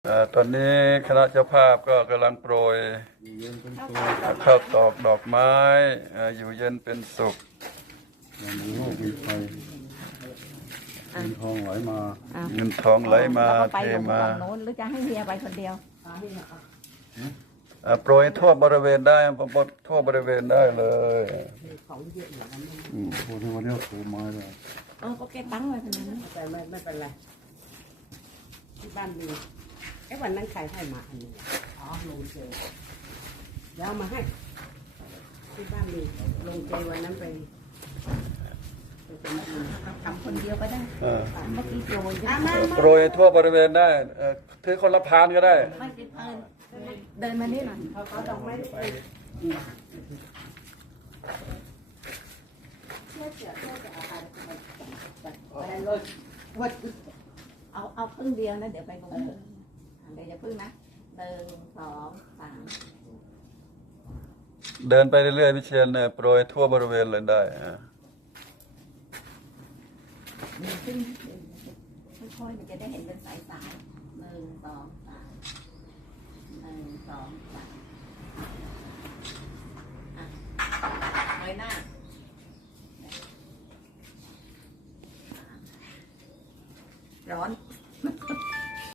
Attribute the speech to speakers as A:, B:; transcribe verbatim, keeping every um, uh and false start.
A: อ่าตอนนี้คณะเจ้าภาพก็กำลังโปรยข้าวตอกดอกไม้อ่าอยู่เย็นเป็นสุข
B: มีโลกมีไฟเงินทองไหลมา
A: เงินทองไหลมาเทมา
C: โน้นหรือจะให้เมียไปคนเดียว
A: อ่าโปรยทั่วบริเวณได้ปรทั่วบริเวณได้เลย
B: อืมโอ้ที่วันนี้โผล่ไม้เลย
C: เออก็แกตั้งไว้คนนั้น
D: แต่ไม่ไม่เป็นไรที่บ้านมีไอ้วันนั้นใครให้มาอันนี้อ๋อลงเจแล้วมาให้ที่บ้านมีลงเจวันนั้นไปไปเป็นที
C: ทำคนเดียวก็ได้เมื่อกี้โปรย
A: โปรยทั่วบริเวณได้เอ่อถือคนละพานก็ได้
C: ไม่ติดเพลินเดินมานี่หน่อย
D: เขาเขาต้องไม่ไป
C: เอาเอาครึ่งเดียวนะเดี๋ยวไปตรงนี้เดี๋ยวจะพึ่งนะหนึ่งสองสาม
A: เดินไปเรื่อยๆพี่เชียนเนี่ยโปรยทั่วบริเวณเลยได้
C: ขึ้นค่อยๆมันจะได้เห็นเป็นสายๆหนึ่งสองสามหนึ่งสองสามเงยหน้าร้อน